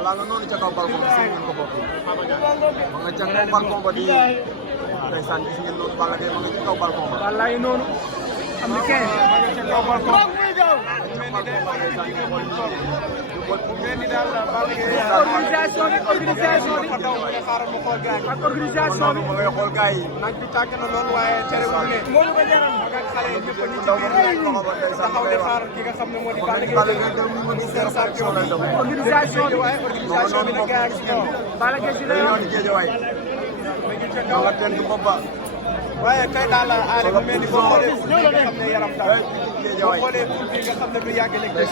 wala nga noonu ca kaw balcon bi si ngeen ko bokk ma nga ca kaw balcon ba di ndeysaan gis ngeen noonu Balla Gaye ma nga ca kaw balcon ba wallaay noonu am na kenn ma nga ca kaw balcon organisation bi ak organisation bi ma ngay xool gars yi nag bi tàgg na loolu waaye terewul ne moo ñu ko jaral ak ak xale yi ñëpp ñu ci biir taxaw di xaar ki nga xam ne moo di Balla Gaye organisation bi waaye organisation bi nag gars yi Balla Gaye si la yoon waaye tey daal la aare bu mel ni boo xoolee ful bi nga xam ne yaram daal boo xoolee ful bi nga xam ne du yàgg léegi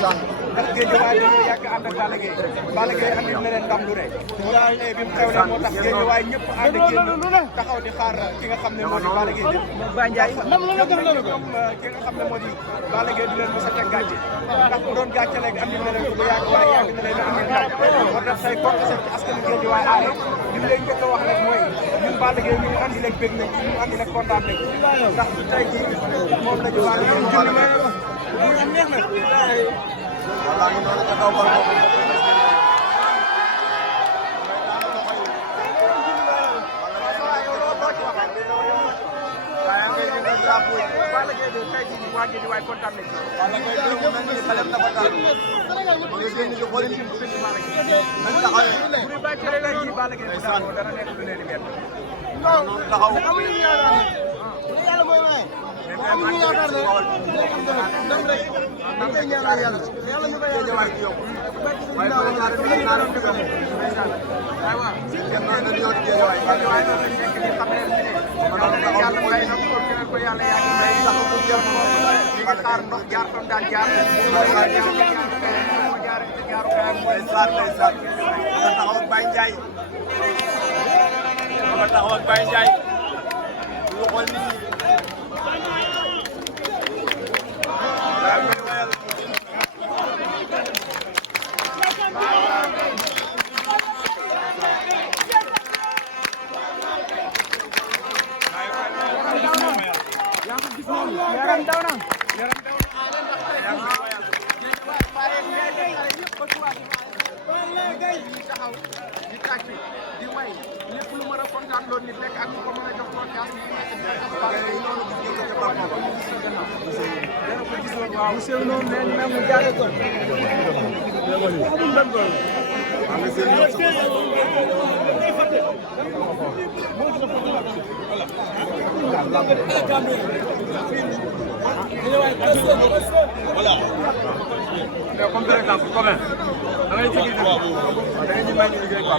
ndax Géejawaay dañoo yàgg ànd ak Balla Gaye Balla Gaye andi na leen ndam lu ne moo tax tey bi mu xewlee moo tax Géejawaay ñëpp ànd génn taxaw di xaar ki nga xam ne moo di Balla Gaye Baye Ndiaye ñoom ki nga xam ne moo di Balla Gaye du leen mos a teg gàcce ndax bu doon gàcce léegi andi na leen bu yàgg waaye yàgg na leen andi ndam moo tax tey kooku sax ci askanu Géejawaay aare li lay njëkk a wax rek mooy ñun Balla Gaye ñu andi leen bëgg nañ ñu andi leen kontaan nañ ndax tey jii moom la ñu Balla Gaye junni may mu am neex na wala nga noonu ca kaw balcon Balla Gaye de tey jii waa Géejawaay kontaan nañ Balla Gaye de mu mel ni xalem dafa daanu ma nga génn di xooli nañ taxawee bu bàcc rek tey jii Balla Gaye bu daanoo dara nekk lu leen di métti noonu taxaw amuñu yaakaar ne ndam rek dañ koy ñaanal yàlla yàlla ñu koy Géejawaay ci yow waaye bu la ñaare bi la ñaare bi la aywa kenn noonu la ñëw di Géejawaay waaye noonu lañ nekk di xam ne yàlla may na ko yàlla yàgg may taxaw bu jeex ñi nga xaar ndox jaar tam daan jaar moo jaar ci jaarukaay mooy ndeysaan ndeysaan nga taxaw ak Baye Ndiaye nga taxaw ak Baye Ndiaye ñu xool nit ñi yaram daw na taxaw di tàcc di way lépp lu mën a kontaan loolu nit rek ak lu ko mën a jox kontaan mu sew noonu nee na mu jaare ko mais comme par exemple comme da ngay jógee da ngay ñu may ñu liggéey quoi